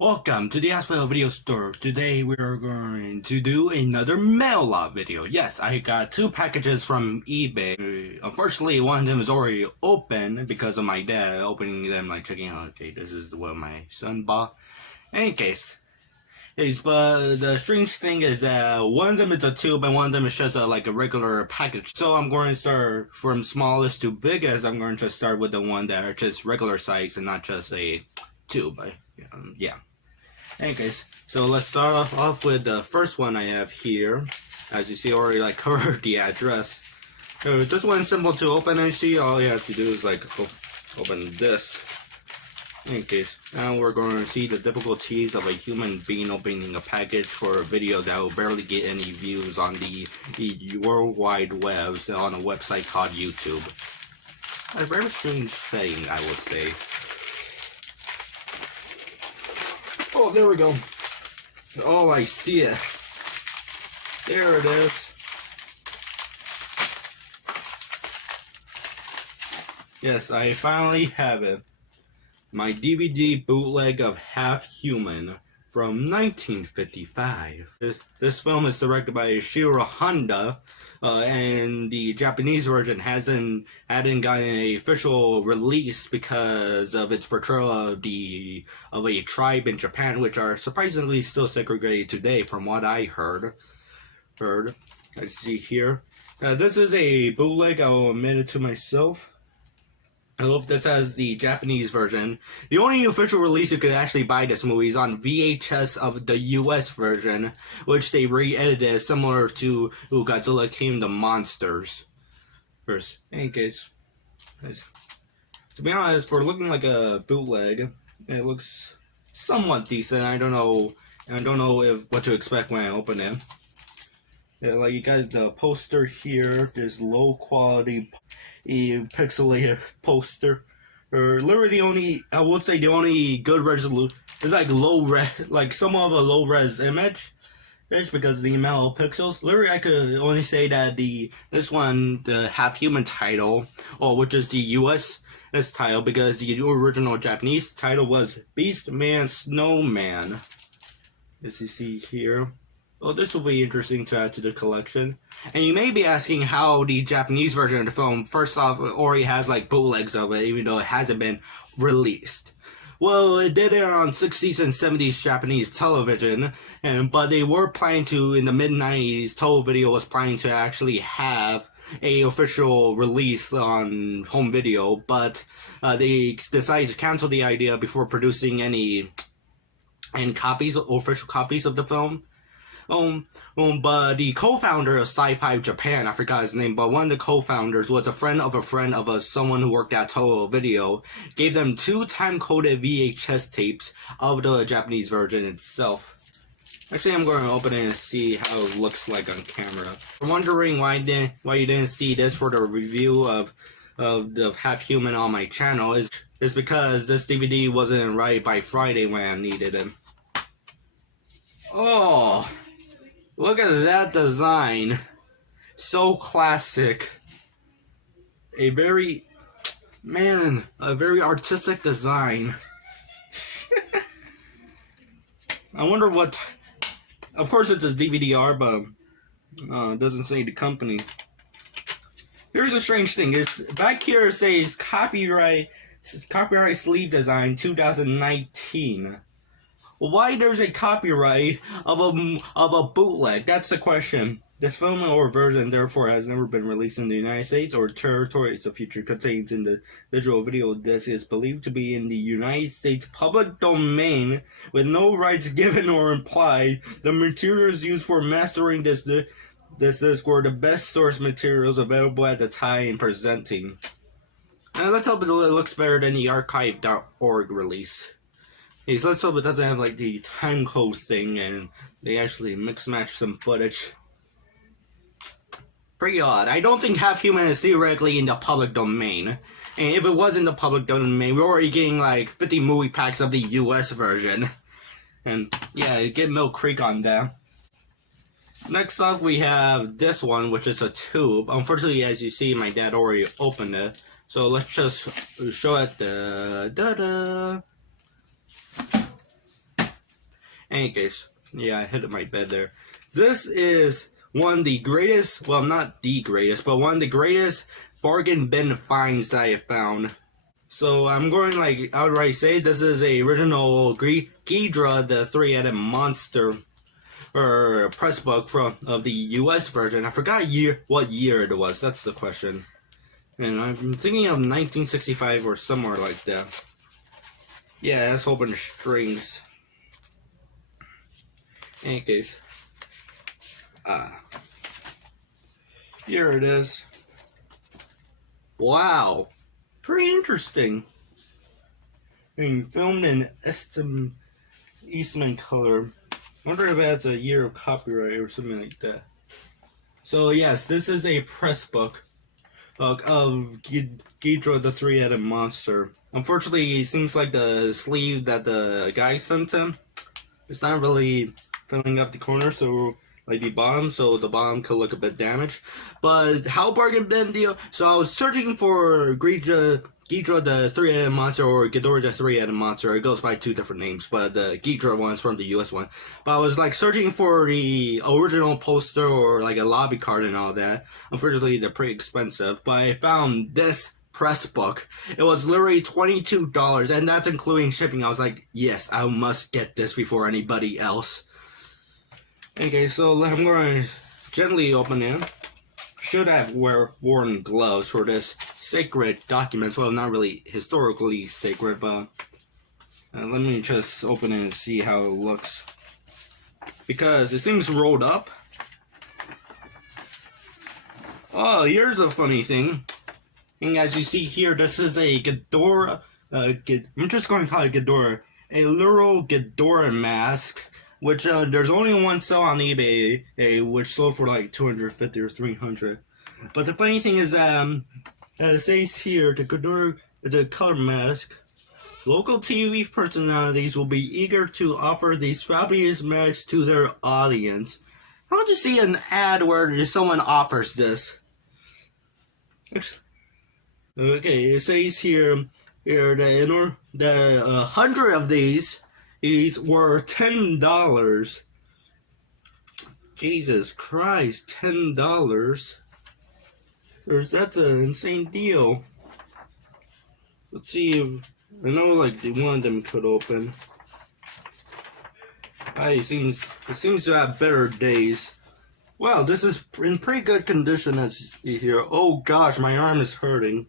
Welcome to the ACEVEDO video store. Today we are going to do another mail lot video. Yes, I got two packages from eBay. Unfortunately, one of them is already open because of my dad opening them, like checking out, okay, this is what my son bought. In any case, but the strange thing is that one of them is a tube and one of them is just like a regular package. So I'm going to start from smallest to biggest. I'm going to start with the one that are just regular size and not just a tube. Yeah. Anyways, so let's start off with the first one I have here. As you see, already like covered the address. So this one's simple to open and see. All you have to do is like open this. Anyways, now we're going to see the difficulties of a human being opening a package for a video that will barely get any views on the World Wide Webs on a website called YouTube. A very strange setting, I would say. Oh, there we go. Oh, I see it. There it is. Yes, I finally have it. My DVD bootleg of Half Human from 1955. This film is directed by Shiro Honda, and the Japanese version hadn't gotten an official release because of its portrayal of a tribe in Japan, which are surprisingly still segregated today, from what I heard. As you see here, this is a bootleg. I will admit it to myself. I hope this has the Japanese version. The only official release you could actually buy this movie is on VHS of the US version, which they re-edited similar to Godzilla Came the Monsters. First, in any case, to be honest, for looking like a bootleg, it looks somewhat decent. I don't know what to expect when I open it. Yeah, like you got the poster here, this low quality pixelated poster. Or literally the only, I would say the only good resolution is like low res, like somewhat of a low res image. It's because of the amount of pixels. Literally I could only say that this one, the Half Human title, or which is the US title, because the original Japanese title was Beast Man Snowman. As you see here. Well, this will be interesting to add to the collection. And you may be asking how the Japanese version of the film, first off, already has like bootlegs of it, even though it hasn't been released. Well, it did air on 60s and 70s Japanese television, but they were planning to, in the mid-90s, Televideo was planning to actually have a official release on home video, but they decided to cancel the idea before producing any copies, official copies of the film. But the co-founder of Sci-Fi Japan, I forgot his name, but one of the co-founders was a friend of someone who worked at Televideo, gave them 2 time-coded VHS tapes of the Japanese version itself. Actually, I'm going to open it and see how it looks like on camera. I'm wondering why you didn't see this for the review of the Half Human on my channel is because this DVD wasn't right by Friday when I needed it. Oh! Look at that design. So classic. A very artistic design. I wonder what... Of course it's a DVD-R, but it doesn't say the company. Here's a strange thing. Back here it says copyright sleeve design 2019. Why there's a copyright of a bootleg? That's the question. This film or version therefore has never been released in the United States or territories the feature contains in the visual video disc is believed to be in the United States public domain with no rights given or implied. The materials used for mastering this disc were the best source materials available at the time presenting. And let's hope it looks better than the archive.org release. Let's hope it doesn't have like the time code thing and they actually mix-match some footage. Pretty odd. I don't think Half Human is theoretically in the public domain. And if it was in the public domain, we're already getting like 50 movie packs of the US version. And yeah, get Mill Creek on that. Next off we have this one, which is a tube. Unfortunately, as you see, my dad already opened it. So let's just show it the Any case, yeah, I hit my bed there. This is one of the greatest, well, not the greatest, but one of the greatest bargain bin finds that I have found. So I'm going like outright say this is a original Ghidorah the three-headed monster or press book from of the US version. I forgot what year it was. That's the question. And I'm thinking of 1965 or somewhere like that. Yeah, let's open strings. In any case, here it is. Wow, pretty interesting. And filmed in Eastman color. I wonder if it has a year of copyright or something like that. So yes, this is a press book of Ghidorah the three-headed monster. Unfortunately, it seems like the sleeve that the guy sent him, it's not really filling up the corner, so like the bottom, so the bottom could look a bit damaged. But how bargain bin deal? So I was searching for Ghidorah the three-headed monster or Ghidorah the three-headed monster. It goes by two different names, but the Ghidorah one's from the US one. But I was like searching for the original poster or like a lobby card and all that. Unfortunately, they're pretty expensive, but I found this press book. It was literally $22, and that's including shipping. I was like, yes, I must get this before anybody else. Okay, so I'm going to gently open it. Should have worn gloves for this sacred document. Well, not really historically sacred, but let me just open it and see how it looks. Because it seems rolled up. Oh, here's a funny thing. And as you see here, this is a Ghidorah. I'm just going to call it Ghidorah. A literal Ghidorah mask. Which there's only one sale on eBay, which sold for like $250 or $300. But the funny thing is it says here the Ghidorah is a color mask. Local TV personalities will be eager to offer these fabulous masks to their audience. How would you see an ad where someone offers this? Okay, it says here the 100 of these were $10. Jesus Christ, $10. That's an insane deal. Let's see if I know like one of them could open. It seems to have better days. Wow, this is in pretty good condition as you hear. Oh gosh, my arm is hurting.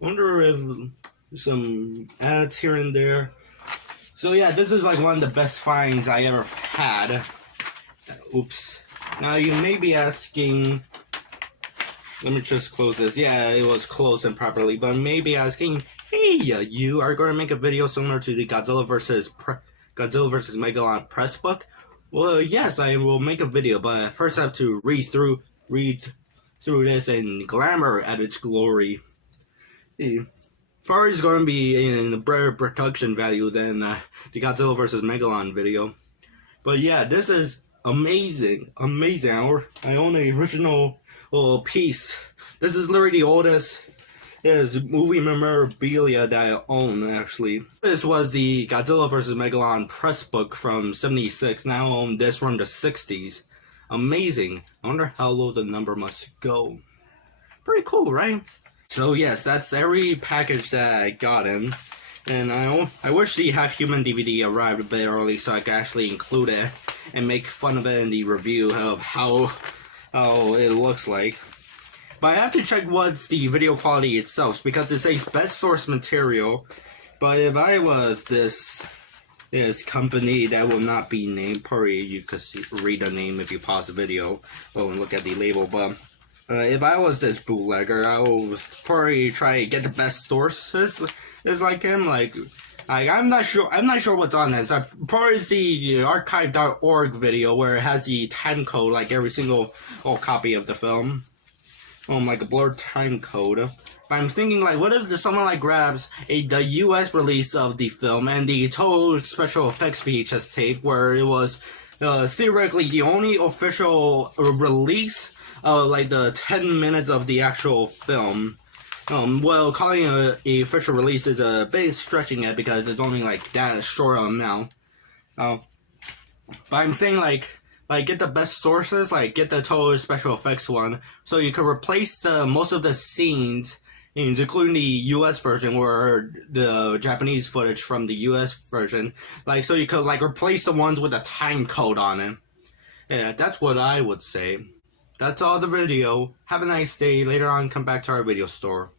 Wonder if some ads here and there. So yeah, this is like one of the best finds I ever had. Oops. Now you may be asking, let me just close this. Yeah, it was closed improperly, but maybe asking, hey, you are going to make a video similar to the Godzilla versus Megalon Pressbook? Well, yes, I will make a video, but first I have to read through this in glamour at its glory. Probably is going to be in a better production value than the Godzilla vs. Megalon video. But yeah, this is amazing. I own the original piece. This is literally the oldest movie memorabilia that I own, actually. This was the Godzilla vs. Megalon press book from '76. Now I own this from the '60s. Amazing. I wonder how low the number must go. Pretty cool, right? So yes, that's every package that I got in, and I wish the Half Human DVD arrived a bit early so I could actually include it and make fun of it in the review of how it looks like. But I have to check what's the video quality itself because it says best source material. But if I was this company that will not be named, probably you could read the name if you pause the video and look at the label, but. If I was this bootlegger, I would probably try to get the best sources. Is like him, I'm not sure what's on this. I probably see the archive.org video where it has the time code, like every single copy of the film, like a blurred time code. But I'm thinking, like, what if someone like grabs the U.S. release of the film and the total special effects VHS tape, where it was theoretically the only official release. Like the 10 minutes of the actual film, Well, calling a official release is a bit stretching it because it's only like that short amount. But I'm saying like get the best sources, like get the total special effects one, so you can replace most of the scenes, including the US version or the Japanese footage from the US version, like so you could like replace the ones with a time code on it. Yeah, that's what I would say. That's all the video. Have a nice day. Later on, come back to our video store.